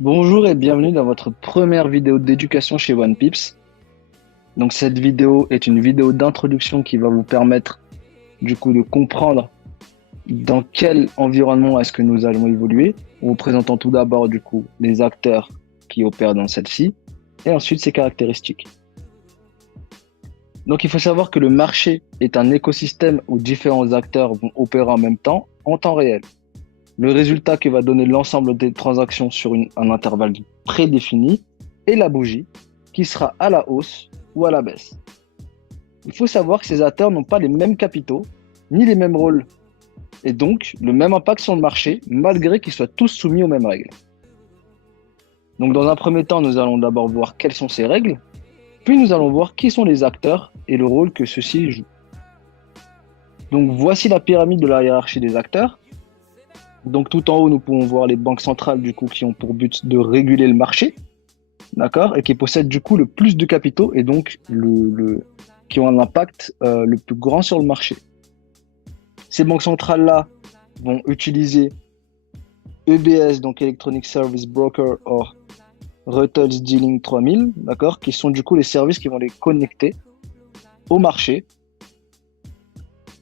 Bonjour et bienvenue dans votre première vidéo d'éducation chez OnePips. Donc cette vidéo est une vidéo d'introduction qui va vous permettre du coup de comprendre dans quel environnement est-ce que nous allons évoluer, en vous présentant tout d'abord du coup les acteurs qui opèrent dans celle-ci et ensuite ses caractéristiques. Donc il faut savoir que le marché est un écosystème où différents acteurs vont opérer en même temps, en temps réel. Le résultat que va donner l'ensemble des transactions sur un intervalle prédéfini est la bougie qui sera à la hausse ou à la baisse. Il faut savoir que ces acteurs n'ont pas les mêmes capitaux ni les mêmes rôles et donc le même impact sur le marché malgré qu'ils soient tous soumis aux mêmes règles. Donc dans un premier temps, nous allons d'abord voir quelles sont ces règles, puis nous allons voir qui sont les acteurs et le rôle que ceux-ci jouent. Donc voici la pyramide de la hiérarchie des acteurs. Donc tout en haut, nous pouvons voir les banques centrales du coup qui ont pour but de réguler le marché, d'accord, et qui possèdent du coup le plus de capitaux et donc qui ont un impact le plus grand sur le marché. Ces banques centrales-là vont utiliser EBS, donc Electronic Service Broker or Reuters Dealing 3000, d'accord, qui sont du coup les services qui vont les connecter au marché.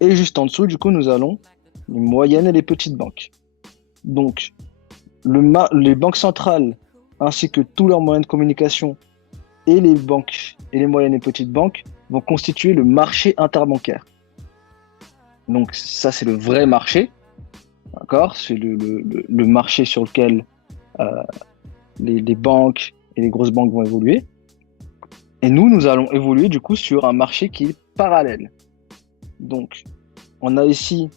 Et juste en dessous, du coup, nous allons les moyennes et les petites banques. Donc, les banques centrales ainsi que tous leurs moyens de communication et les banques et les moyennes et petites banques vont constituer le marché interbancaire. Donc ça, c'est le vrai marché, d'accord? C'est le marché sur lequel euh, les banques et les grosses banques vont évoluer. Et nous allons évoluer du coup sur un marché qui est parallèle. Donc, on a ici,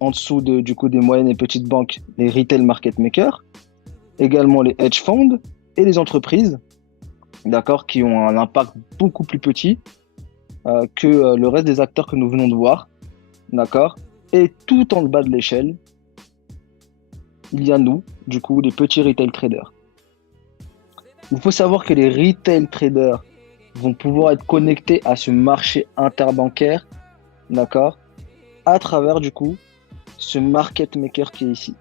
en dessous du coup des moyennes et petites banques, les retail market makers, également les hedge funds et les entreprises, d'accord, qui ont un impact beaucoup plus petit que le reste des acteurs que nous venons de voir, d'accord. Et tout en bas de l'échelle, il y a nous, du coup, les petits retail traders. Il faut savoir que les retail traders vont pouvoir être connectés à ce marché interbancaire, d'accord, à travers, du coup, ce market maker qui est ici,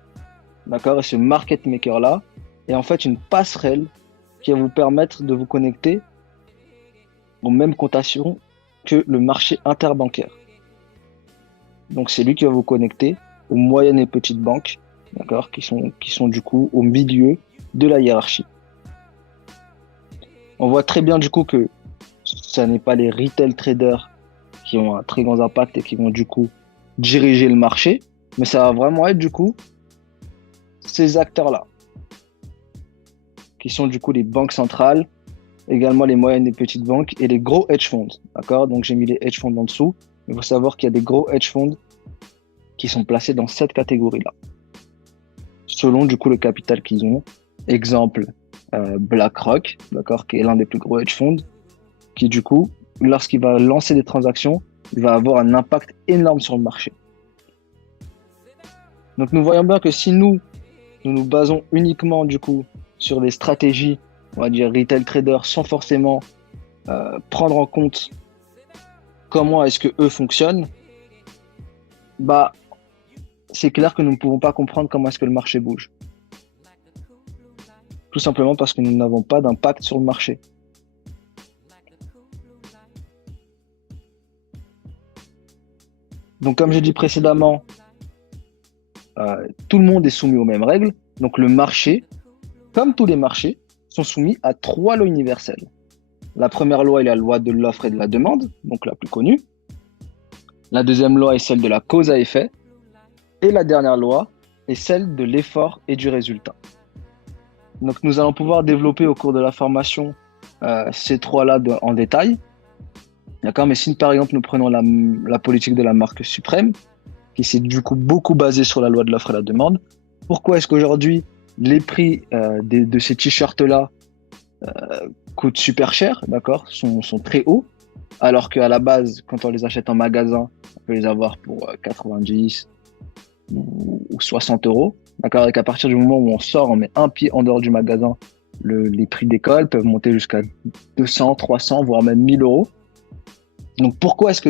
d'accord. Et ce market maker-là est en fait une passerelle qui va vous permettre de vous connecter aux mêmes cotations que le marché interbancaire. Donc, c'est lui qui va vous connecter aux moyennes et petites banques, d'accord, qui sont du coup au milieu de la hiérarchie. On voit très bien du coup que ce n'est pas les retail traders qui ont un très grand impact et qui vont du coup diriger le marché, mais ça va vraiment être du coup ces acteurs-là, qui sont du coup les banques centrales, également les moyennes et petites banques et les gros hedge funds, d'accord. Donc j'ai mis les hedge funds en dessous. Il faut savoir qu'il y a des gros hedge funds qui sont placés dans cette catégorie-là, selon du coup le capital qu'ils ont. Exemple, BlackRock, d'accord, qui est l'un des plus gros hedge funds, qui du coup, lorsqu'il va lancer des transactions, il va avoir un impact énorme sur le marché. Donc nous voyons bien que si nous nous basons uniquement du coup sur des stratégies, on va dire retail trader, sans forcément prendre en compte comment est-ce que eux fonctionnent, bah c'est clair que nous ne pouvons pas comprendre comment est-ce que le marché bouge. Tout simplement parce que nous n'avons pas d'impact sur le marché. Donc comme j'ai dit précédemment, tout le monde est soumis aux mêmes règles. Donc le marché, comme tous les marchés, sont soumis à trois lois universelles. La première loi est la loi de l'offre et de la demande, donc la plus connue. La deuxième loi est celle de la cause à effet. Et la dernière loi est celle de l'effort et du résultat. Donc nous allons pouvoir développer au cours de la formation ces trois-là en détail. D'accord. Mais si par exemple nous prenons la politique de la marque Suprême, qui s'est du coup beaucoup basée sur la loi de l'offre et la demande, pourquoi est-ce qu'aujourd'hui les prix de ces t-shirts-là coûtent super cher, d'accord, sont très hauts, alors qu'à la base, quand on les achète en magasin, on peut les avoir pour 90 ou 60 euros, d'accord, et qu'à partir du moment où on sort, on met un pied en dehors du magasin, les prix d'école peuvent monter jusqu'à 200, 300, voire même 1000 euros. Donc pourquoi est-ce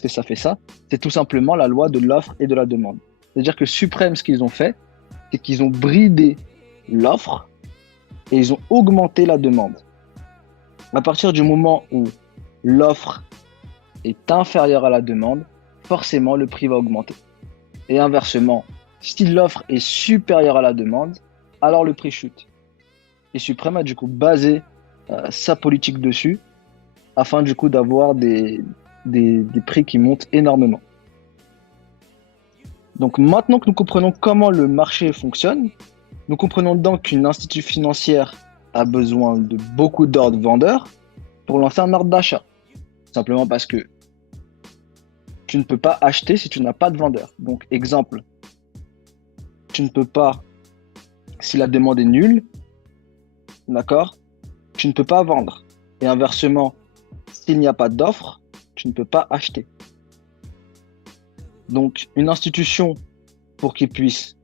que ça fait ça? C'est tout simplement la loi de l'offre et de la demande. C'est-à-dire que Suprême, ce qu'ils ont fait, c'est qu'ils ont bridé l'offre et ils ont augmenté la demande. À partir du moment où l'offre est inférieure à la demande, forcément le prix va augmenter. Et inversement, si l'offre est supérieure à la demande, alors le prix chute. Et Supreme a du coup basé sa politique dessus afin du coup d'avoir des prix qui montent énormément. Donc maintenant que nous comprenons comment le marché fonctionne, nous comprenons donc qu'une institution financière a besoin de beaucoup d'ordres vendeurs pour lancer un ordre d'achat. Simplement parce que tu ne peux pas acheter si tu n'as pas de vendeur. Donc exemple, tu ne peux pas, si la demande est nulle, d'accord, tu ne peux pas vendre. Et inversement, s'il n'y a pas d'offre, tu ne peux pas acheter. Donc, une institution, pour qu'il puisse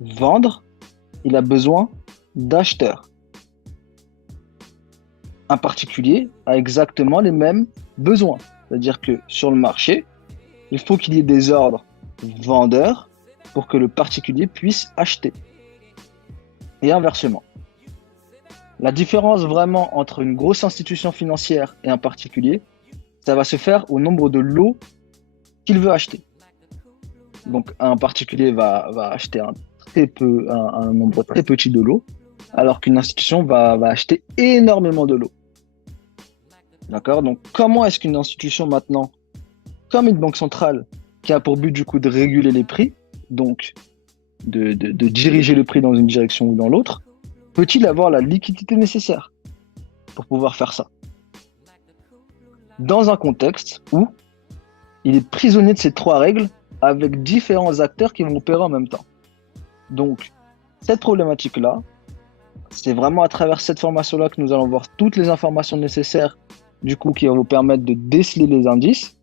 vendre, il a besoin d'acheteurs. Un particulier a exactement les mêmes besoins. C'est-à-dire que sur le marché, il faut qu'il y ait des ordres vendeurs pour que le particulier puisse acheter. Et inversement. La différence vraiment entre une grosse institution financière et un particulier, ça va se faire au nombre de lots qu'il veut acheter. Donc, un particulier va acheter un nombre très petit de lots, alors qu'une institution va acheter énormément de lots. D'accord? Donc, comment est-ce qu'une institution maintenant, comme une banque centrale, qui a pour but du coup de réguler les prix, donc de diriger le prix dans une direction ou dans l'autre, peut-il avoir la liquidité nécessaire pour pouvoir faire ça? Dans un contexte où il est prisonnier de ces trois règles avec différents acteurs qui vont opérer en même temps. Donc, cette problématique-là, c'est vraiment à travers cette formation-là que nous allons voir toutes les informations nécessaires, du coup, qui vont vous permettre de déceler les indices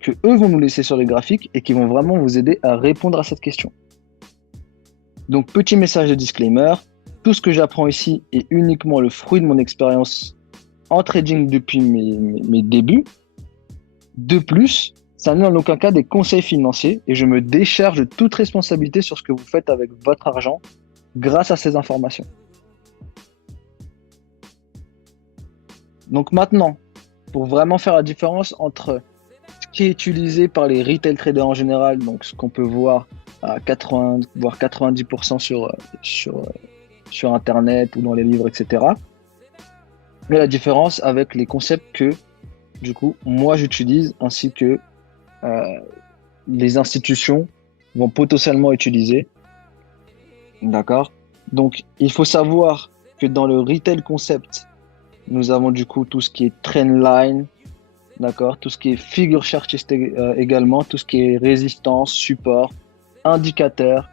que eux vont nous laisser sur les graphiques et qui vont vraiment vous aider à répondre à cette question. Donc, petit message de disclaimer, tout ce que j'apprends ici est uniquement le fruit de mon expérience en trading depuis mes débuts. De plus, ça n'est en aucun cas des conseils financiers et je me décharge de toute responsabilité sur ce que vous faites avec votre argent grâce à ces informations. Donc maintenant, pour vraiment faire la différence entre ce qui est utilisé par les retail traders en général, donc ce qu'on peut voir à 80 voire 90% sur Internet ou dans les livres, etc. Et la différence avec les concepts que, du coup, moi j'utilise ainsi que les institutions vont potentiellement utiliser. D'accord? Donc, il faut savoir que dans le retail concept, nous avons du coup tout ce qui est trendline, d'accord? Tout ce qui est figure chartiste également, tout ce qui est résistance, support, indicateur,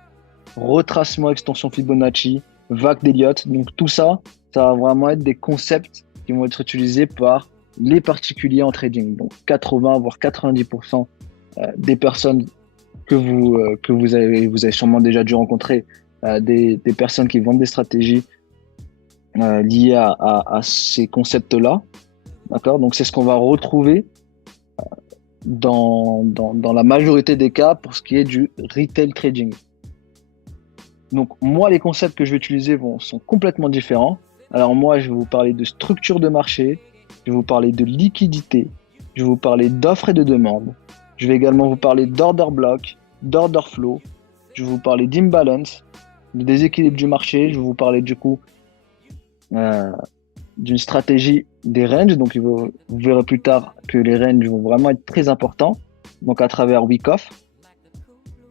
retracement, extension Fibonacci, vague d'Elliott. Donc, tout ça, ça va vraiment être des concepts qui vont être utilisés par les particuliers en trading. Donc, 80 voire 90% des personnes que vous avez sûrement déjà dû rencontrer, des personnes qui vendent des stratégies liées à ces concepts-là. D'accord? Donc, c'est ce qu'on va retrouver dans la majorité des cas pour ce qui est du retail trading. Donc, moi, les concepts que je vais utiliser sont complètement différents. Alors, moi, je vais vous parler de structure de marché, je vais vous parler de liquidité, je vais vous parler d'offres et de demandes. Je vais également vous parler d'order block, d'order flow. Je vais vous parler d'imbalance, de déséquilibre du marché. Je vais vous parler du coup d'une stratégie des ranges. Donc, vous verrez plus tard que les ranges vont vraiment être très importants. Donc, à travers Wyckoff.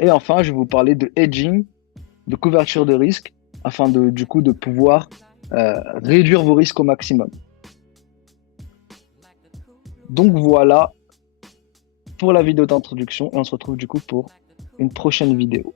Et enfin, je vais vous parler de hedging, de couverture de risque, afin du coup de pouvoir réduire vos risques au maximum. Donc voilà pour la vidéo d'introduction et on se retrouve du coup pour une prochaine vidéo.